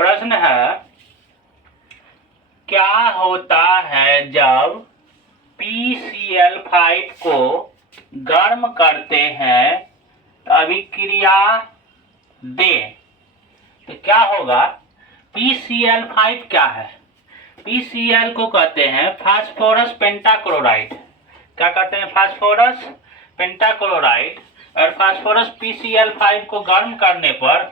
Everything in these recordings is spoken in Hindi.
प्रश्न है, क्या होता है जब PCl5 को गर्म करते हैं तो अभिक्रिया दे तो क्या होगा। PCl5 क्या है? PCl को कहते हैं फास्फोरस पेंटाक्लोराइड। क्या कहते हैं? Phosphorus pentachloride. और फास्फोरस PCl5 को गर्म करने पर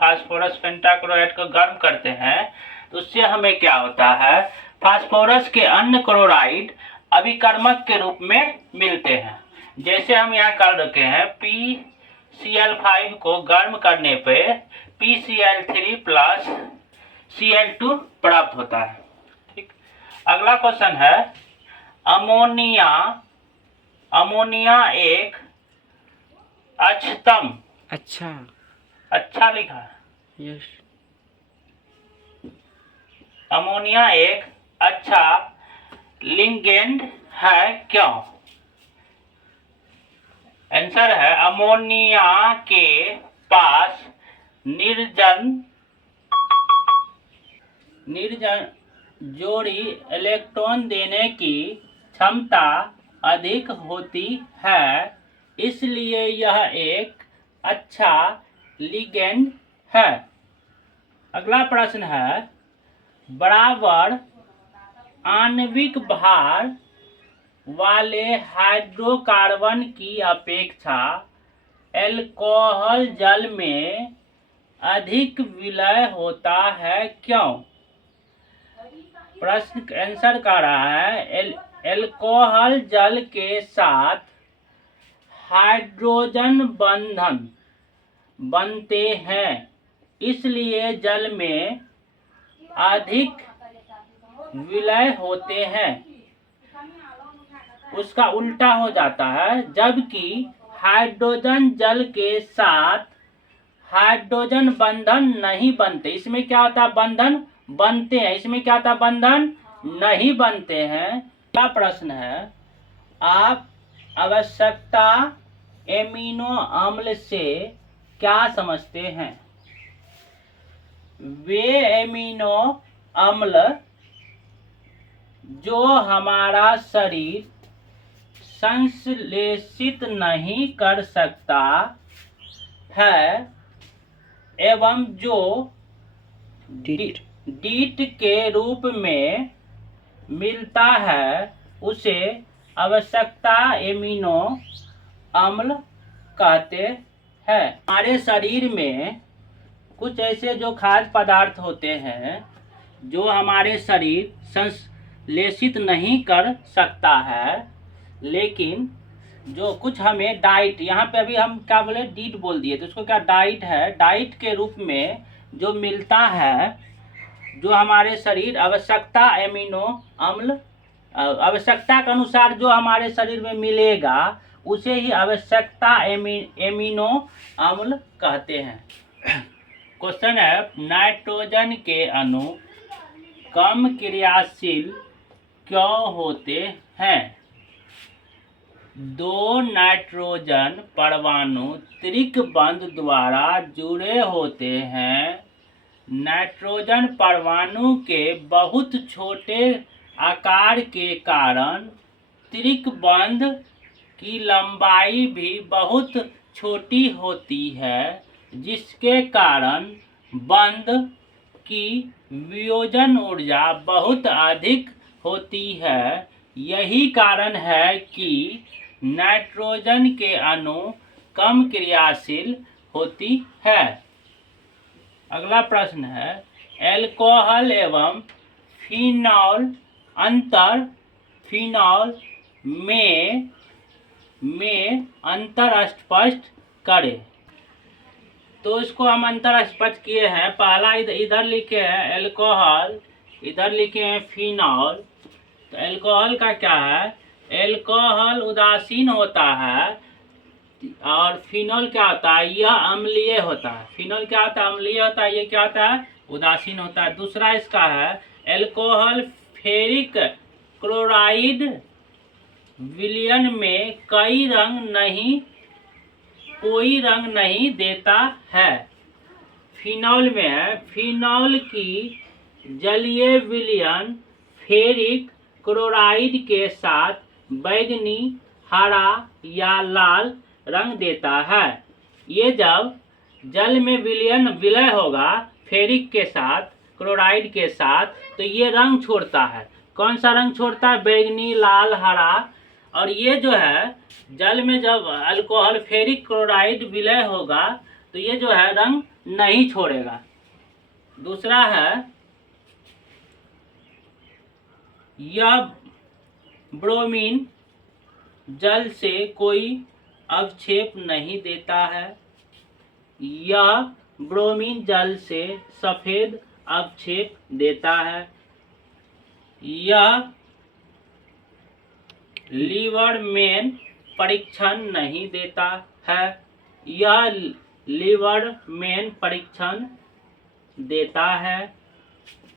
फास्फोरस पेंटाक्लोराइड को गर्म करते हैं तो उससे हमें क्या होता है, फास्फोरस के अन्य क्लोराइड अभिकर्मक के रूप में मिलते हैं। जैसे हम यहाँ कर रखे हैं, PCl5 को गर्म करने पे PCl3 प्लस Cl2 प्राप्त होता है। ठीक। अगला क्वेश्चन है, अमोनिया एक अक्षतम। अच्छा लिखा है। यस। अमोनिया एक अच्छा लिगेंड है क्यों? आंसर है, अमोनिया के पास निर्जन जोड़ी इलेक्ट्रॉन देने की क्षमता अधिक होती है, इसलिए यह एक अच्छा लिगेंड है। अगला प्रश्न है, बराबर आणविक भार वाले हाइड्रोकार्बन की अपेक्षा अल्कोहल जल में अधिक विलय होता है क्यों? प्रश्न आंसर कर रहा है, अल्कोहल जल के साथ हाइड्रोजन बंधन बनते हैं, इसलिए जल में अधिक विलय होते हैं। उसका उल्टा हो जाता है, जबकि हाइड्रोजन जल के साथ हाइड्रोजन बंधन नहीं बनते। इसमें क्या होता है? बंधन बनते हैं, इसमें क्या होता है? बंधन नहीं बनते हैं। अगला प्रश्न है, आप आवश्यकता एमिनो अम्ल से क्या समझते हैं? वे एमिनो अम्ल जो हमारा शरीर संश्लेषित नहीं कर सकता है एवं जो डीट के रूप में मिलता है, उसे आवश्यकता एमिनो अम्ल कहते हैं। हमारे शरीर में कुछ ऐसे जो खाद्य पदार्थ होते हैं जो हमारे शरीर संश्लेषित नहीं कर सकता है, लेकिन जो कुछ हमें डाइट, यहाँ पे अभी हम क्या बोले, डीट बोल दिए, तो उसको क्या डाइट है, डाइट के रूप में जो मिलता है, जो हमारे शरीर आवश्यकता एमिनो अम्ल, आवश्यकता के अनुसार जो हमारे शरीर में मिलेगा उसे ही आवश्यकता एमिनो अम्ल कहते हैं। क्वेश्चन है, नाइट्रोजन के अणु कम क्रियाशील क्यों होते हैं? दो नाइट्रोजन परमाणु त्रिक बंध द्वारा जुड़े होते हैं। नाइट्रोजन परमाणु के बहुत छोटे आकार के कारण त्रिक बंध की लंबाई भी बहुत छोटी होती है, जिसके कारण बंध की वियोजन ऊर्जा बहुत अधिक होती है। यही कारण है कि नाइट्रोजन के अणु कम क्रियाशील होती है। अगला प्रश्न है, अल्कोहल एवं फिनॉल में अंतर स्पष्ट करें। तो इसको हम अंतर स्पष्ट किए हैं। पहला इधर लिखे हैं अल्कोहल, इधर लिखे हैं फिनॉल। तो अल्कोहल का क्या है, अल्कोहल उदासीन होता है और फिनॉल क्या होता है, यह अम्लीय होता है। फिनॉल क्या होता है, अम्लीय होता है, ये क्या होता है, उदासीन होता है। दूसरा इसका है अल्कोहल फेरिक क्लोराइड विलयन में कोई रंग नहीं देता है। फिनॉल में है, फिनॉल की जलीय विलयन फेरिक क्लोराइड के साथ बैंगनी, हरा या लाल रंग देता है। ये जब जल में विलय होगा फेरिक के साथ, क्लोराइड के साथ, तो ये रंग छोड़ता है। कौन सा रंग छोड़ता है? बैंगनी, लाल, हरा। और ये जो है जल में जब अल्कोहल फेरिक क्लोराइड विलय होगा तो ये जो है रंग नहीं छोड़ेगा। दूसरा है, यह ब्रोमीन जल से कोई अवक्षेप नहीं देता है। यह ब्रोमीन जल से सफेद अवक्षेप देता है। यह लीवरमैन परीक्षण नहीं देता है। यह लीवरमैन परीक्षण देता है।